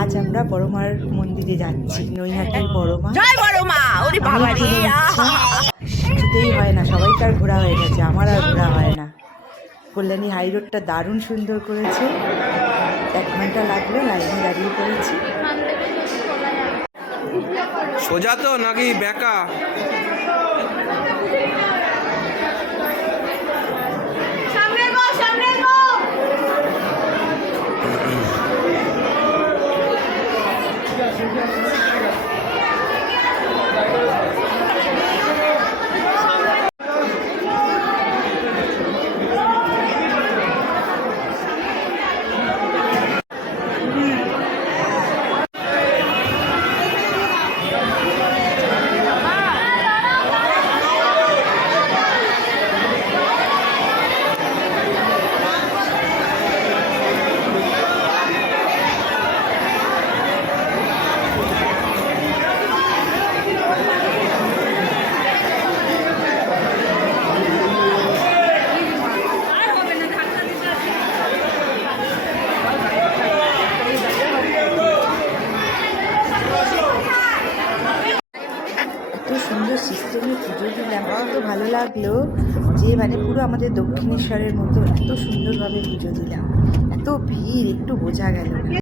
আজ আমরা বড়মার মন্দিরে যাচ্ছি, নৈহাটির বড়মা। জয় বড়মা। ওরে বাবা রে, কিছুতেই হয় না, সবাইকার ঘোরা হয়ে গেছে, আমার আর ঘোরা হয় না। কল্যাণী হাই রোডটা দারুণ সুন্দর করেছে, 1 ঘন্টা লাগলো, লাইনে দাঁড়িয়ে পড়েছি। সোজা তো নাকি বেঁকা? এত সুন্দর সিস্টেমে পুজো দিলাম, এত ভালো লাগলো যে মানে পুরো আমাদের দক্ষিণেশ্বরের মতো এত সুন্দরভাবে পুজো দিলাম। এত ভিড় একটু বোঝা গেল।